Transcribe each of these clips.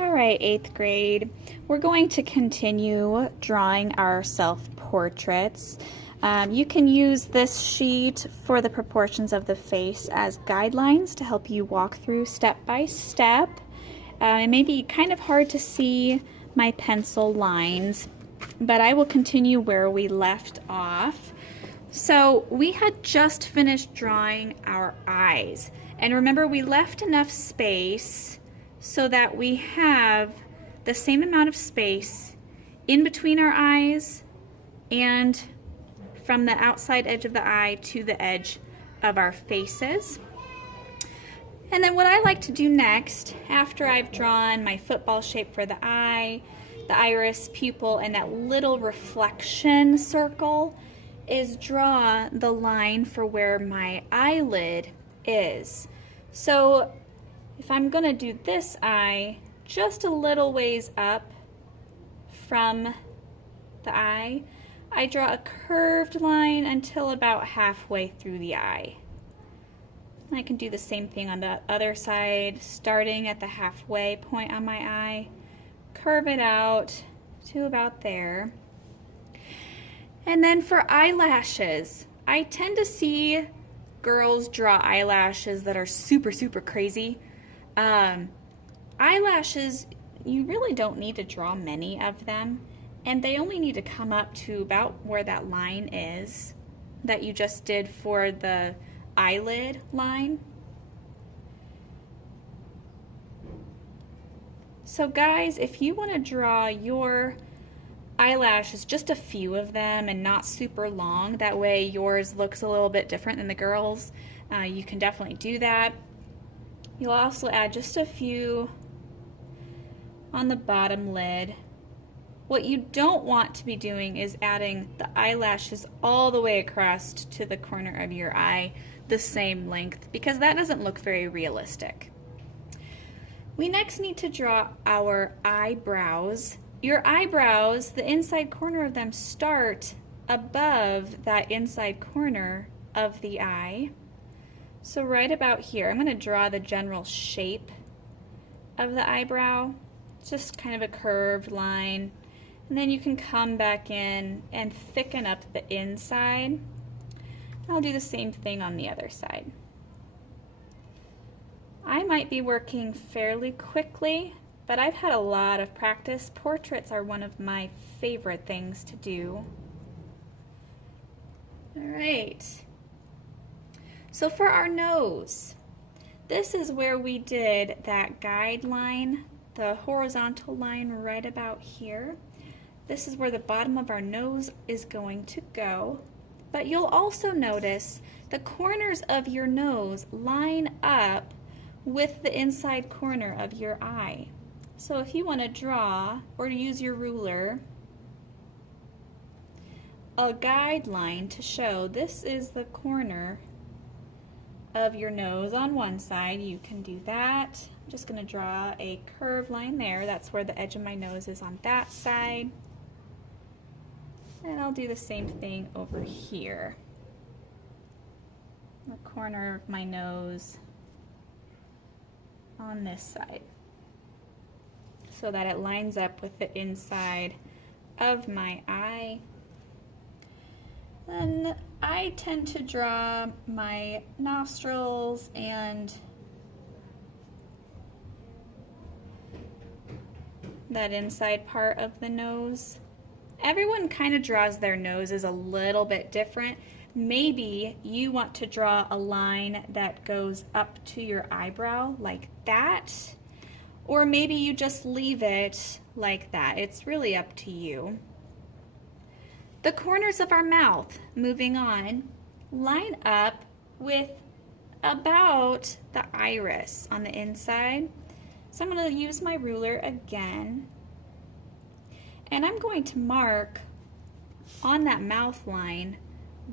All right, eighth grade. We're going to continue drawing our self-portraits. You can use this sheet for the proportions of the face as guidelines to help you walk through step by step. It may be kind of hard to see my pencil lines, but I will continue where we left off. So we had just finished drawing our eyes. And remember, we left enough space so that we have the same amount of space in between our eyes and from the outside edge of the eye to the edge of our faces. And then what I like to do next, after I've drawn my football shape for the eye, the iris, pupil, and that little reflection circle, is draw the line for where my eyelid is. So if I'm going to do this eye just a little ways up from the eye, I draw a curved line until about halfway through the eye. I can do the same thing on the other side, starting at the halfway point on my eye, curve it out to about there. And then for eyelashes, I tend to see girls draw eyelashes that are super crazy. Eyelashes, you really don't need to draw many of them, and they only need to come up to about where that line is that you just did for the eyelid line. So guys, if you want to draw your eyelashes, just a few of them and not super long, that way yours looks a little bit different than the girls, you can definitely do that. You'll also add just a few on the bottom lid. What you don't want to be doing is adding the eyelashes all the way across to the corner of your eye the same length, because that doesn't look very realistic. We next need to draw our eyebrows. Your eyebrows, the inside corner of them start above that inside corner of the eye. So right about here, I'm going to draw the general shape of the eyebrow, just kind of a curved line. And then you can come back in and thicken up the inside. I'll do the same thing on the other side. I might be working fairly quickly, but I've had a lot of practice. Portraits are one of my favorite things to do. All right. So for our nose, this is where we did that guideline, the horizontal line right about here. This is where the bottom of our nose is going to go. But you'll also notice the corners of your nose line up with the inside corner of your eye. So if you want to draw or to use your ruler, a guideline to show this is the corner of your nose on one side, you can do that. I'm just going to draw a curved line there. That's where the edge of my nose is on that side. And I'll do the same thing over here. The corner of my nose on this side, so that it lines up with the inside of my eye. Then I tend to draw my nostrils and that inside part of the nose. Everyone kind of draws their noses a little bit different. Maybe you want to draw a line that goes up to your eyebrow like that, or maybe you just leave it like that. It's really up to you. The corners of our mouth, moving on, line up with about the iris on the inside. So I'm going to use my ruler again, and I'm going to mark on that mouth line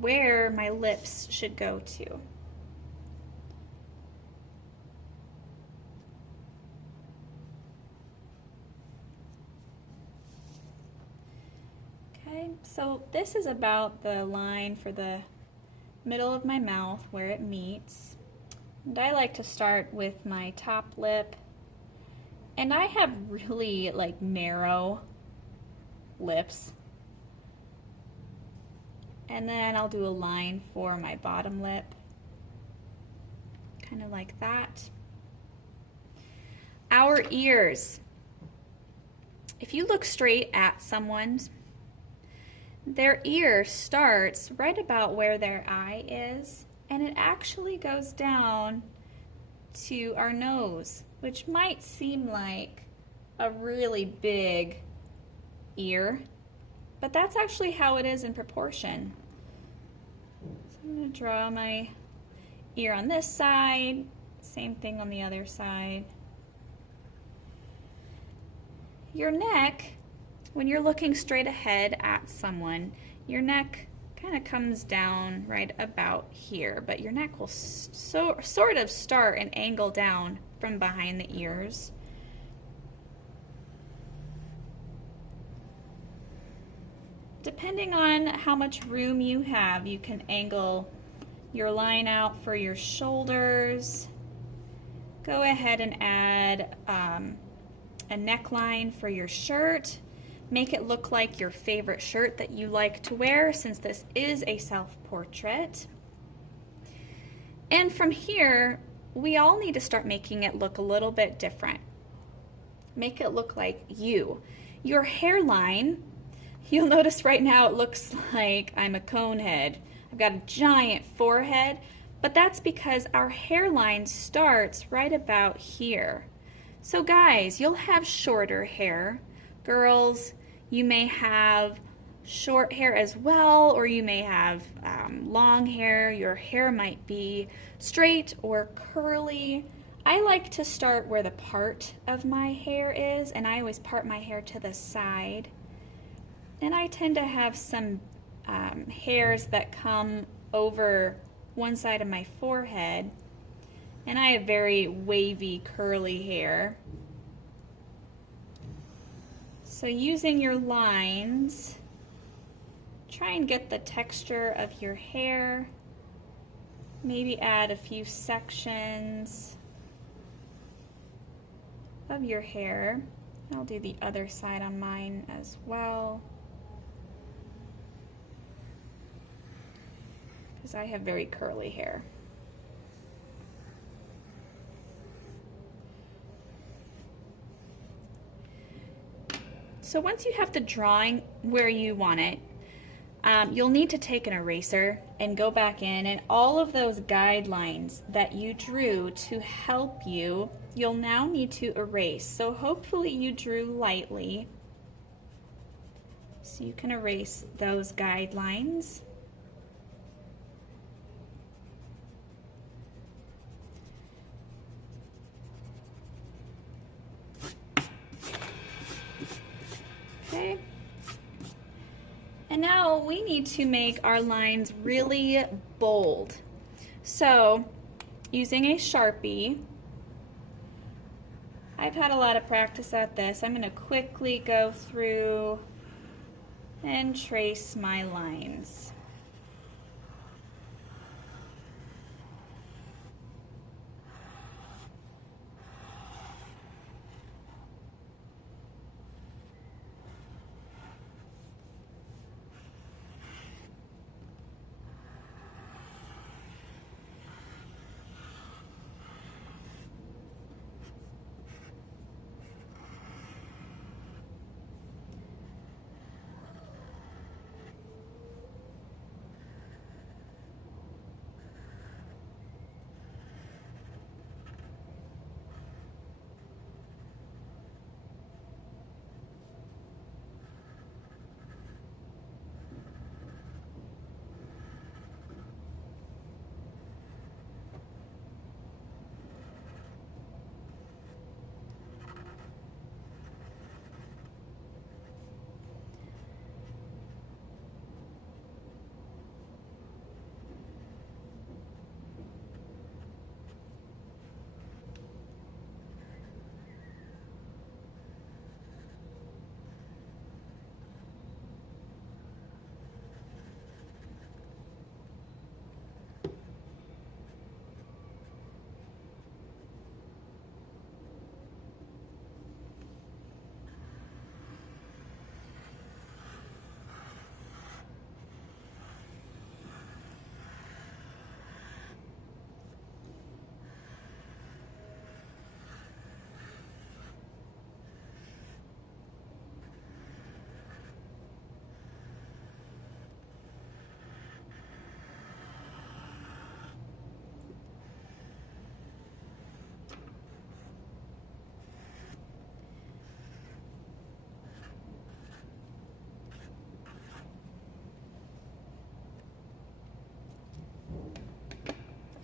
where my lips should go to. Okay, so this is about the line for the middle of my mouth where it meets. And I like to start with my top lip And I have really like narrow lips. And then I'll do a line for my bottom lip, kind of like that. Our ears. If you look straight at someone, their ear starts right about where their eye is, and it actually goes down to our nose, which might seem like a really big ear, but that's actually how it is in proportion. So I'm going to draw my ear on this side, same thing on the other side. Your neck, when you're looking straight ahead at someone, your neck kind of comes down right about here, but your neck will sort of start and angle down from behind the ears. Depending on how much room you have, you can angle your line out for your shoulders. Go ahead and add a neckline for your shirt. Make it look like your favorite shirt that you like to wear, since this is a self-portrait. And from here, we all need to start making it look a little bit different. Make it look like you. Your hairline, you'll notice right now it looks like I'm a cone head. I've got a giant forehead, but that's because our hairline starts right about here. So guys, you'll have shorter hair. Girls, you may have short hair as well, or you may have long hair. Your hair might be straight or curly. I like to start where the part of my hair is, and I always part my hair to the side. And I tend to have some hairs that come over one side of my forehead. And I have very wavy, curly hair. So using your lines, try and get the texture of your hair. Maybe add a few sections of your hair. I'll do the other side on mine as well, because I have very curly hair. So once you have the drawing where you want it, you'll need to take an eraser and go back in, and all of those guidelines that you drew to help you, you'll now need to erase. So hopefully you drew lightly, so you can erase those guidelines. Okay. And now we need to make our lines really bold. So using a Sharpie, I've had a lot of practice at this. I'm going to quickly go through and trace my lines.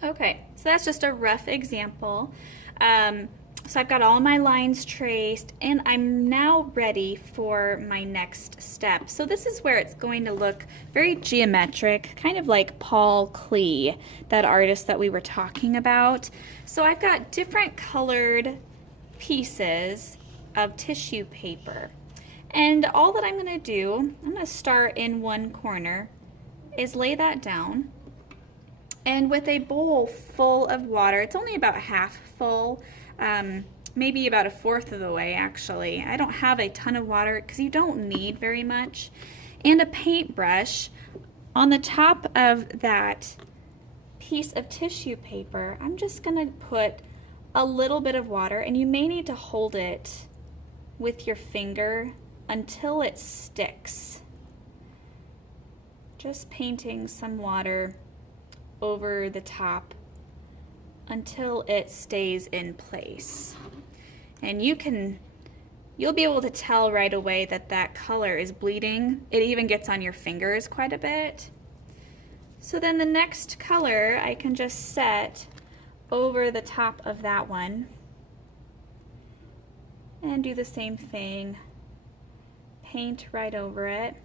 Okay, so that's just a rough example. So I've got all my lines traced and I'm now ready for my next step. So this is where it's going to look very geometric, kind of like Paul Klee, that artist that we were talking about. So I've got different colored pieces of tissue paper. And all that I'm going to do, I'm going to start in one corner, is lay that down. And with a bowl full of water, it's only about half full, maybe about a fourth of the way actually. I don't have a ton of water because you don't need very much. And a paintbrush. On the top of that piece of tissue paper, I'm just going to put a little bit of water, and you may need to hold it with your finger until it sticks. Just painting some water over the top until it stays in place. And you'll be able to tell right away that that color is bleeding. It even gets on your fingers quite a bit. So then the next color I can just set over the top of that one and do the same thing. Paint right over it.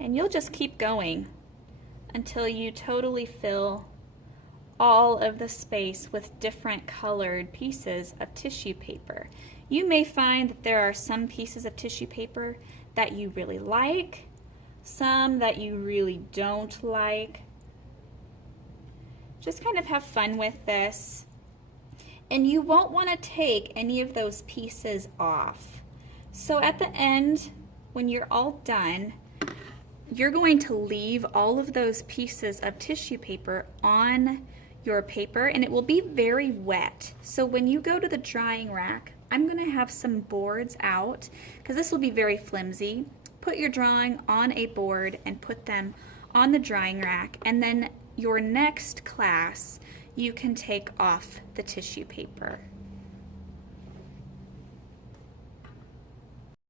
And you'll just keep going until you totally fill all of the space with different colored pieces of tissue paper. You may find that there are some pieces of tissue paper that you really like, some that you really don't like. Just kind of have fun with this. And you won't want to take any of those pieces off. So at the end, when you're all done, you're going to leave all of those pieces of tissue paper on your paper, and it will be very wet. So when you go to the drying rack, I'm going to have some boards out because this will be very flimsy. Put your drawing on a board and put them on the drying rack, and then your next class you can take off the tissue paper.